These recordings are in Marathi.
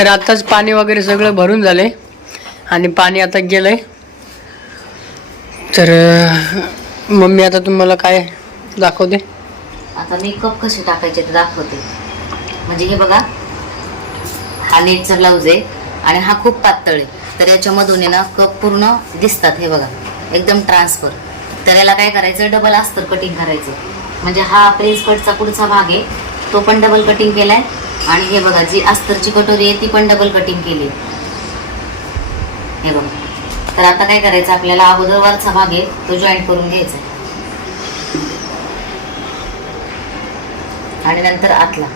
तर आताच पाणी वगैरे सगळं भरून झाले आणि पाणी आता गेलंय. तर मम्मी आता तुम्हाला काय दाखवते? आता मी कप कसे टाकायचे ते दाखवते. म्हणजे हे बघा हा नेटचा ब्लाऊज आहे आणि हा खूप पातळ आहे. तर याच्यामधून ना कप पूर्ण दिसतात हे बघा. एकदम ट्रान्सफर तर याला काय करायचं? डबल अस्तर कटिंग करायचं. म्हणजे हा प्रिन्स कटचा पुढचा भाग आहे. तो पण डबल कटिंग केलाय. आणि हे बघा जी अस्तरची कटोरी आहे ती पण डबल कटिंग केली. हे बघा. तर आता काय करायचं? आपल्याला अगोदर वरचा भाग आहे तो जॉईन करून घ्यायचा आणि नंतर आतला.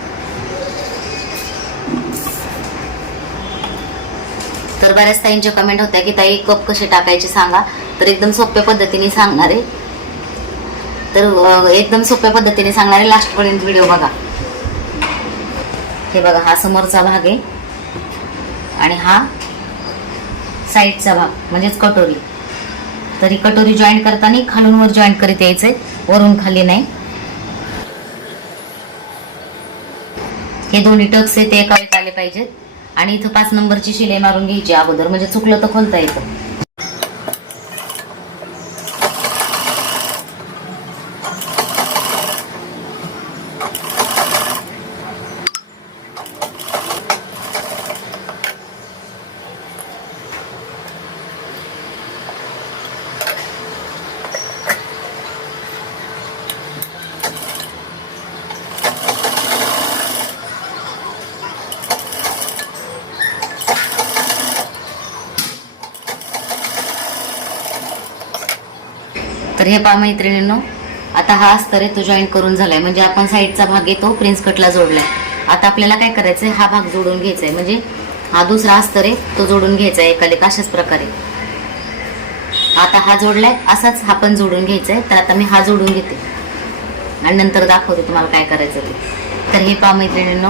तर बऱ्याच ताईंच्या कमेंट होत्या की ताई कप कसे टाकायचे सांगा. तर एकदम सोप्या पद्धतीने सांगणार. आहे तर एकदम सोप्या पद्धतीने सांगणार. आहे लास्टपर्यंत व्हिडिओ बघा. हे बघा हा समोरचा भाग आहे. आणि हा साईडचा भाग म्हणजेच कटोरी. तर ही कटोरी जॉईन करताना खालून वर जॉईन करीत यायचंय वरून खाली नाही. हे दोन्ही टक्स आहे ते एका वेळेत आले पाहिजेत. आणि इथं पाच नंबरची शिलाई मारून घ्यायची अगोदर म्हणजे चुकलं तर खोलता येतं. तर हे पहा मैत्रिणींनो आता हा अस्तर आहे तो जॉईन करून झालाय. म्हणजे आपण साईडचा भाग येतो तो प्रिन्स कटला जोडलाय. आता आपल्याला काय करायचंय हा भाग जोडून घ्यायचा आहे म्हणजे हा दुसरा अस्तर आहे तो जोडून घ्यायचा आहे एकालेक अशाच प्रकारे. आता हा जोडलाय असाच हा पण जोडून घ्यायचा आहे तर आता मी हा जोडून घेते. आणि नंतर दाखवते तुम्हाला काय करायचं ते. तर हे पहा मैत्रिणींनो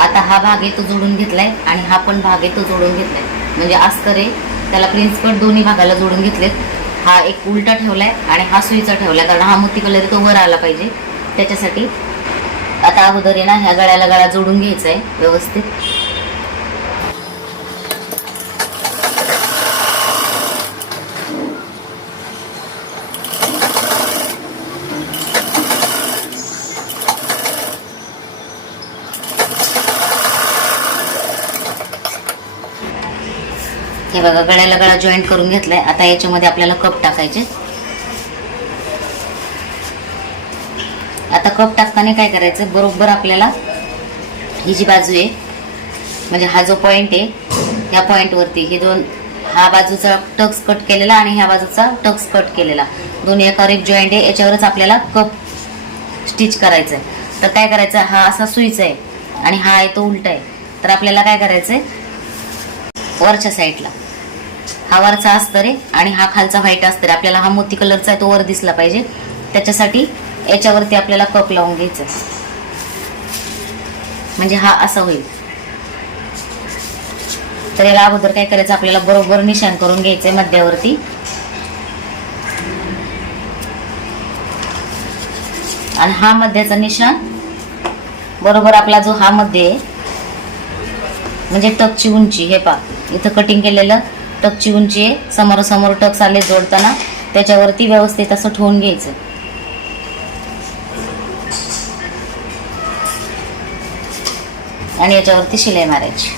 आता हा भाग आहे तो जोडून घेतलाय आणि हा पण भाग आहे तो जोडून घेतलाय. म्हणजे अस्तर आहे त्याला प्रिन्स कट दोन्ही भागाला जोडून घेतलेत. हा एक उलटा ठेवला आहे आणि हा सुईचा ठेवलाय. कारण हा मोती कलर तो वर आला पाहिजे. त्याच्यासाठी आता अगोदर ना ह्या गळ्याला गळा जोडून घ्यायचा आहे व्यवस्थित. हे बघा गळ्याला गळा जॉईंट करून घेतलाय. आता याच्यामध्ये आपल्याला कप टाकायचे. आता कप टाकताना काय करायचं? बरोबर आपल्याला ही जी बाजू आहे म्हणजे हा जो पॉइंट आहे ह्या पॉइंटवरती हे दोन हा बाजूचा टक्स कट केलेला आणि ह्या बाजूचा टक्स कट केलेला. दोन्ही एकावर एक जॉईंट आहे याच्यावरच आपल्याला कप स्टिच करायचं आहे तर काय करायचं? हा असा सुईचा आहे आणि हा आहे तो उलटा आहे. तर आपल्याला काय करायचं आहे वरच्या साईडला हा वरचा अस्तर आहे आणि हा खालचा व्हाईट अस्तर आहे आपल्याला हा मोती कलरचा आहे तो वर दिसला पाहिजे. त्याच्यासाठी याच्यावरती आपल्याला कप लावून घ्यायचा. म्हणजे हा असा होईल. तर याला अगोदर काय करायचं आपल्याला बरोबर निशाण करून घ्यायचंय मध्यावरती. आणि हा मध्याचा निशाण बरोबर आपला जो हा मध्ये आहे म्हणजे टकची उंची हे पा इथं कटिंग केलेलं टकची उंची आहे समोरासमोर टक आले जोडताना त्याच्यावरती व्यवस्थित असं ठेवून घ्यायचं. आणि याच्यावरती शिलाई मारायची.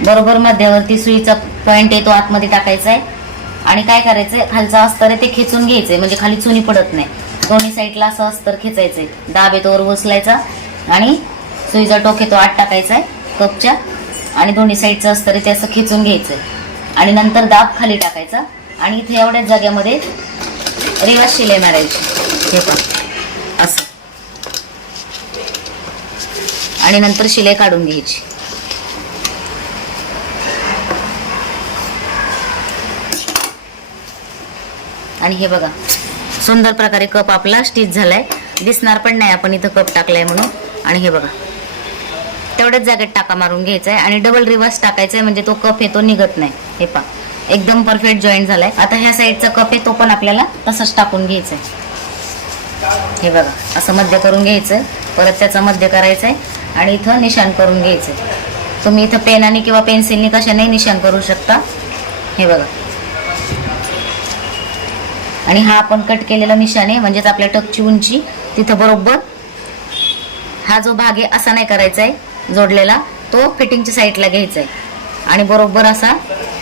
बरोबर मध्यावरती सुईचा पॉइंट आहे तो आतमध्ये टाकायचा आहे. आणि काय करायचंय? खालचा अस्तर आहे ते खेचून घ्यायचंय. म्हणजे खाली चुनी पडत नाही. दोन्ही साईडला असं अस्तर खेचायचंय. दाब येतो वर बसलायचा आणि सुईचा टोके तो आत टाकायचा आहे कपच्या. आणि दोन्ही साईडचं अस्तर आहे ते असं खेचून घ्यायचंय. आणि नंतर दाब खाली टाकायचा आणि इथे एवढ्याच जाग्यामध्ये रिवाज शिलाई मारायची. हे पण असं. आणि नंतर शिलाई काढून घ्यायची. आणि हे बघा सुंदर प्रकारे कप आपला स्टिच झालाय. दिसणार पण नाही आपण इथं कप टाकलाय म्हणून. आणि हे बघा तेवढ्याच जागेत टाका मारून घ्यायचा आहे आणि डबल रिवर्स टाकायचा आहे म्हणजे तो कप आहे तो निघत नाही. हे पा एकदम परफेक्ट जॉईंट झालाय. आता ह्या साईडचा कप आहे तो पण आपल्याला तसंच टाकून घ्यायचा आहे हे बघा असं मध्य करून घ्यायचं परत त्याचा मध्य करायचं आहे आणि इथं निशाण करून घ्यायचं आहे तुम्ही इथं पेनाने किंवा पेन्सिलने कशाने निशाण करू शकता. हे बघा आणि हा आपण कट केलेला निशाण आहे म्हणजेच आपल्या टकची उंची तिथं बरोबर हा जो भाग आहे असा नाही करायचा आहे जोडलेला तो फिटिंगच्या साईडला घ्यायचा आहे आणि बरोबर असा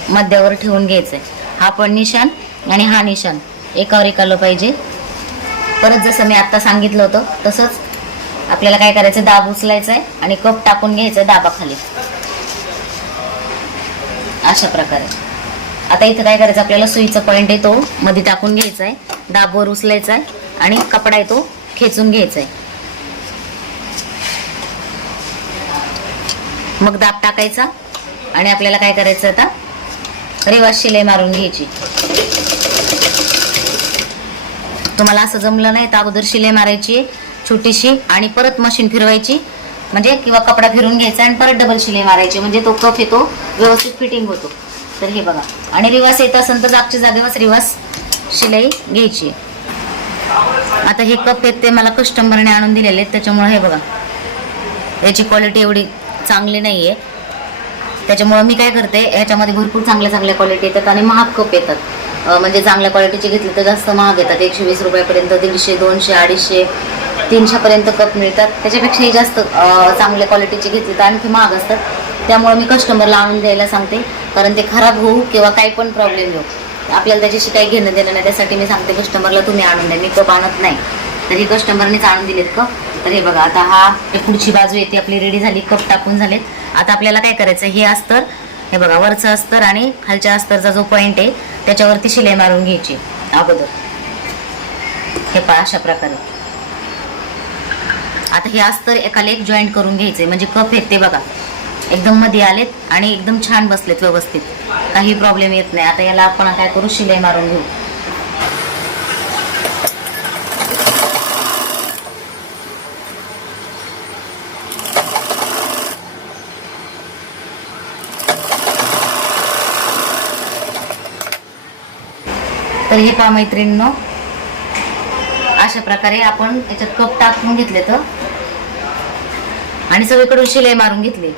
मध्यावर ठेवून घ्यायचा आहे हा पण निशाण आणि हा निशाण एकावर एक आलं पाहिजे. परत जसं मी आत्ता सांगितलं होतं तसंच आपल्याला काय करायचं दाब उचलायचा आहे आणि कप टाकून घ्यायचा आहे दाबाखाली. अशा प्रकारे. आता इथं काय करायचं आपल्याला सुईचा पॉईंट आहे तो मध्ये टाकून घ्यायचा आहे दाबवर उचलायचा आहे आणि कपडा आहे तो खेचून घ्यायचा आहे मग दाब टाकायचा आणि आपल्याला काय करायचं आता? रिवाज शिलाई मारून घ्यायची. तुम्हाला असं जमलं नाही तर अगोदर शिलाई मारायची छोटीशी आणि परत मशीन फिरवायची म्हणजे किंवा कपडा फिरून घ्यायचा आणि परत डबल शिलाई मारायची म्हणजे तो कफ येतो व्यवस्थित फिटिंग होतो. तर हे बघा. आणि रिवास येत असेल तर जागच्या जागेवर रिवास शिलाई घ्यायची. आहे. आता हे कप आहेत ते मला कस्टमरने आणून दिलेले आहेत त्याच्यामुळं हे बघा. याची क्वालिटी एवढी चांगली नाही आहे त्याच्यामुळं मी काय करते ह्याच्यामध्ये भरपूर चांगल्या चांगल्या क्वालिटी येतात आणि महाग कप येतात. म्हणजे चांगल्या क्वालिटीचे घेतले तर जास्त महाग येतात. एकशे वीस रुपयापर्यंत दीडशे दोनशे अडीचशे तीनशेपर्यंत कप मिळतात. त्याच्यापेक्षाही जास्त चांगल्या क्वालिटीचे घेतले तर आणखी महाग असतात. त्यामुळे मी कस्टमरला आणून द्यायला सांगते. कारण ते खराब होऊ किंवा काही पण प्रॉब्लेम येऊ. आपल्याला त्याच्याशी काही घेणं देणं नाही. त्यासाठी मी सांगते कस्टमरला तुम्ही आणून द्या. मी कप आणत नाही. तरी कस्टमरनेच आणून दिलेत कप तर हे बघा आता हा पुढची बाजू येते. आपली रेडी झाली कप टाकून झालेत. आता आपल्याला काय करायचं? हे अस्तर हे बघा वरचं अस्तर आणि खालच्या अस्तरचा जो पॉइंट आहे त्याच्यावरती शिलाई मारून घ्यायची. अगोदर. हे पहा अशा प्रकारे. आता हे अस्तर एकाला एक जॉईंट करून घ्यायचे म्हणजे कप येते ते बघा. एकदम मध्ये आलेत आणि एकदम छान बसलेत व्यवस्थित. काही प्रॉब्लेम येत नाही. आता याला आपण काय करू? शिलाई मारून घेऊ. तर हे पहा मैत्रिणींनो अशा प्रकारे आपण याच्यात कप टाकून घेतले तर आणि सगळीकडून शिलाई मारून घेतली.